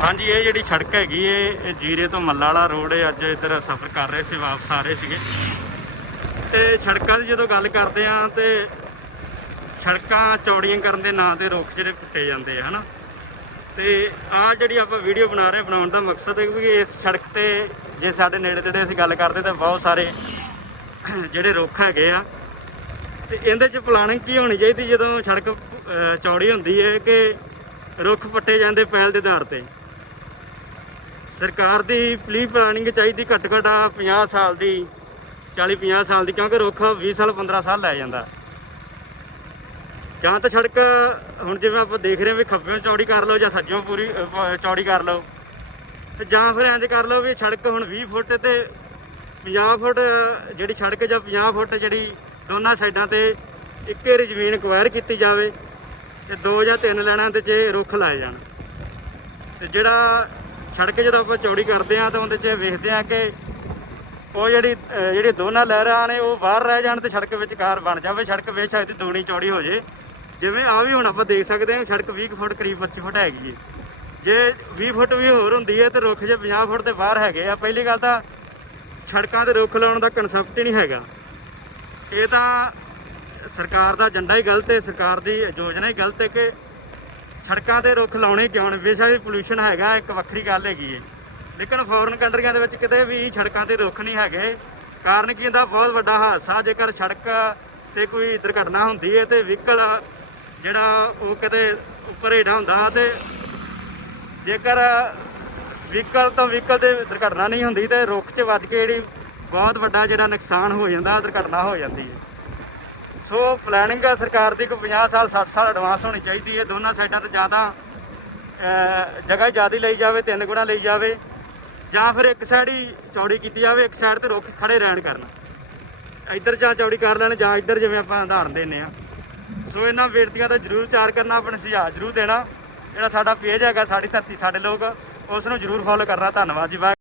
ਹਾਂਜੀ, ਇਹ ਜਿਹੜੀ ਸੜਕ ਹੈਗੀ ਇਹ ਇਹ ਜੀਰੇ ਤੋਂ ਮੱਲਾ ਵਾਲਾ ਰੋਡ ਹੈ ਅੱਜ ਇੱਧਰ ਸਫ਼ਰ ਕਰ ਰਹੇ ਸੀ, ਵਾਪਸ ਆ ਰਹੇ ਸੀਗੇ। ਤੇ ਸੜਕਾਂ ਦੀ ਜਦੋਂ ਗੱਲ ਕਰਦੇ ਆ, ਤੇ ਸੜਕਾਂ ਚੌੜੀਆਂ ਕਰਨ ਦੇ ਨਾਂ ਤੇ ਰੁੱਖ ਜਿਹੜੇ ਪੁੱਟੇ ਜਾਂਦੇ ਆ, ਹਨਾ? ਤੇ ਆ ਜਿਹੜੀ ਆਪਾਂ ਵੀਡੀਓ ਬਣਾ ਰਹੇ, ਬਣਾਉਣ ਦਾ ਮਕਸਦ ਹੈ ਕਿ ਇਸ ਸੜਕ ਤੇ ਜੇ ਸਾਡੇ ਨੇੜੇ ਤੇੜੇ ਅਸੀਂ ਗੱਲ ਕਰਦੇ, ਤਾਂ ਬਹੁਤ ਸਾਰੇ ਜਿਹੜੇ ਰੁੱਖ ਹੈਗੇ ਆ, ਤੇ ਇਹਦੇ ਚ ਪਲਾਨਿੰਗ ਕੀ ਹੋਣੀ ਚਾਹੀਦੀ ਜਦੋਂ ਸੜਕ ਚੌੜੀ ਹੁੰਦੀ ਹੈ ਕਿ ਰੁੱਖ ਪੱਟੇ ਜਾਂਦੇ ਪਹਿਲ ਦੇ ਆਧਾਰ ਤੇ? ਸਰਕਾਰ ਦੀ ਪਲੀ ਪਲਾਨਿੰਗ ਚਾਹੀਦੀ ਘੱਟ ਘੱਟ 50 ਸਾਲ ਦੀ 40 50 ਸਾਲ ਦੀ, ਕਿਉਂਕਿ ਰੁੱਖ 20 ਸਾਲ 15 ਸਾਲ ਲੈ ਜਾਂਦਾ। ਜਾਂ ਤਾਂ ਸੜਕ, ਹੁਣ ਜਿਵੇਂ ਆਪਾਂ ਦੇਖ ਰਹੇ ਹਾਂ ਵੀ ਖੱਬਿਓਂ ਚੌੜੀ ਕਰ ਲਓ ਜਾਂ ਸੱਜਿਓਂ ਪੂਰੀ ਚੌੜੀ ਕਰ ਲਓ, ਤੇ ਜਾਂ ਫਿਰ ਇੰਜ ਕਰ ਲਓ ਵੀ ਸੜਕ ਹੁਣ 20 ਫੁੱਟ ਤੇ 50 ਫੁੱਟ, ਜਿਹੜੀ ਸੜਕ ਜਾਂ 50 ਫੁੱਟ ਜਿਹੜੀ ਦੋਨਾਂ ਸਾਈਡਾਂ ਤੇ ਇੱਕੇ ਰੀ ਜ਼ਮੀਨ ਅਕਵਾਇਰ ਕੀਤੀ ਜਾਵੇ ਤੇ ਦੋ ਜਾਂ ਤਿੰਨ ਲੈਣਾਂ ਤੇ ਜੇ ਰੁੱਖ ਲਾਏ ਜਾਣ। ਤੇ ਜਿਹੜਾ ਸੜਕ ਜਦੋਂ ਆਪਾਂ ਚੌੜੀ ਕਰਦੇ ਆ ਤਾਂ ਉਹਦੇ 'ਚ ਵੇਖਦੇ ਆ ਕਿ ਉਹ ਜਿਹੜੀ ਜਿਹੜੀ ਦੋਨਾਂ ਲਹਿਰਾਂ ਨੇ ਉਹ ਬਾਹਰ ਰਹਿ ਜਾਣ ਤੇ ਸੜਕ ਵਿਚਕਾਰ ਬਣ ਜਾਵੇ। ਸੜਕ ਬੇਸ਼ੱਕ ਦੀ ਦੂਣੀ ਚੌੜੀ ਹੋ ਜੇ। ਜਿਵੇਂ ਆ ਵੀ ਹੁਣ ਆਪਾਂ ਦੇਖ ਸਕਦੇ ਹਾਂ, ਸੜਕ 20 ਕੁ ਫੁੱਟ, ਕਰੀਬ 25 ਫੁੱਟ ਹੈਗੀ ਹੈ ਜੇ 20 ਫੁੱਟ ਵੀ ਹੋਰ ਹੁੰਦੀ ਹੈ ਤੇ ਰੁੱਖ ਜੇ 50 ਫੁੱਟ ਦੇ ਬਾਹਰ ਹੈਗੇ ਆ, ਪਹਿਲੀ ਗੱਲ ਤਾਂ ਸੜਕਾਂ ਤੇ ਰੁੱਖ ਲਾਉਣ ਦਾ ਕਨਸੈਪਟ ਹੀ ਨਹੀਂ ਹੈਗਾ। ਇਹ ਤਾਂ ਸਰਕਾਰ ਦਾ ਏਜੰਡਾ ਹੀ ਗਲਤ ਹੈ ਸਰਕਾਰ ਦੀ ਯੋਜਨਾ ਹੀ ਗਲਤ ਹੈ ਕਿ ਸੜਕਾਂ ਤੇ ਰੁੱਖ ਲਾਉਣੇ ਕਿਉਂ ਨੇ? ਬੇਸ਼ੱਕ ਪੋਲੂਸ਼ਨ ਹੈਗਾ, ਇੱਕ ਵੱਖਰੀ ਗੱਲ ਹੈਗੀ ਹੈ ਲੇਕਿਨ ਫੋਰਨ ਕੰਟਰੀਆਂ ਦੇ ਵਿੱਚ ਕਿਤੇ ਵੀ ਸੜਕਾਂ ਤੇ ਰੁੱਖ ਨਹੀਂ ਹੈਗੇ। ਕਾਰਨ ਕੀ ਹੁੰਦਾ? ਬਹੁਤ ਵੱਡਾ ਹਾਦਸਾ। ਜੇਕਰ ਸੜਕ ਤੇ ਕੋਈ ਦੁਰਘਟਨਾ ਹੁੰਦੀ ਹੈ ਤੇ ਵਹੀਕਲ ਜਿਹੜਾ ਉਹ ਕਿਤੇ ਉੱਪਰ ਹੇਠਾਂ ਹੁੰਦਾ ਤੇ ਜੇਕਰ ਵਹੀਕਲ ਤੋਂ ਵਹੀਕਲ ਤੇ ਦੁਰਘਟਨਾ ਨਹੀਂ ਹੁੰਦੀ, ਤੇ ਰੁੱਖ 'ਚ ਵੱਜ ਕੇ ਜਿਹੜੀ ਬਹੁਤ ਵੱਡਾ ਜਿਹੜਾ ਨੁਕਸਾਨ ਹੋ ਜਾਂਦਾ, ਦੁਰਘਟਨਾ ਹੋ ਜਾਂਦੀ ਹੈ ਸੋ ਪਲੈਨਿੰਗ ਹੈ ਸਰਕਾਰ ਦੀ ਕੋਈ 50 ਸਾਲ 60 ਸਾਲ ਐਡਵਾਂਸ ਹੋਣੀ ਚਾਹੀਦੀ ਹੈ। ਦੋਨਾਂ ਸਾਈਡਾਂ ਤੇ ਜ਼ਿਆਦਾ ਅਹ, ਜਗ੍ਹਾ ਜ਼ਿਆਦਾ ਲਈ ਜਾਵੇ ਤਿੰਨ ਗੁਣਾ ਲਈ ਜਾਵੇ ਜਾਂ ਫਿਰ ਇੱਕ ਸਾਈਡ ਹੀ ਚੌੜੀ ਕੀਤੀ ਜਾਵੇ ਇੱਕ ਸਾਈਡ ਤੇ ਰੁੱਖ ਖੜੇ ਰਹਿਣ ਕਰਨ। ਇੱਧਰ ਜਾਂ ਚੌੜੀ ਕਰ ਲੈਣ ਜਾਂ ਇੱਧਰ ਜਿਵੇਂ ਆਪਾਂ ਉਦਾਹਰਨ ਦਿੰਨੇ ਆ ਸੋ ਇਹਨਾਂ ਬੇਨਤੀਆਂ ਦਾ ਜਰੂਰ ਵਿਚਾਰ ਕਰਨਾ ਆਪਣੇ ਸੁਝਾਅ ਜਰੂਰ ਦੇਣਾ। ਜਿਹੜਾ ਸਾਡਾ ਪੇਜ ਹੈਗਾ ਸਾਡੀ ਧਰਤੀ ਸਾਡੇ ਲੋਕ ਉਸ ਨੂੰ ਜਰੂਰ ਫੋਲੋ ਕਰਨਾ। ਧੰਨਵਾਦ ਜੀ ਵਾਹਿਗੁਰੂ।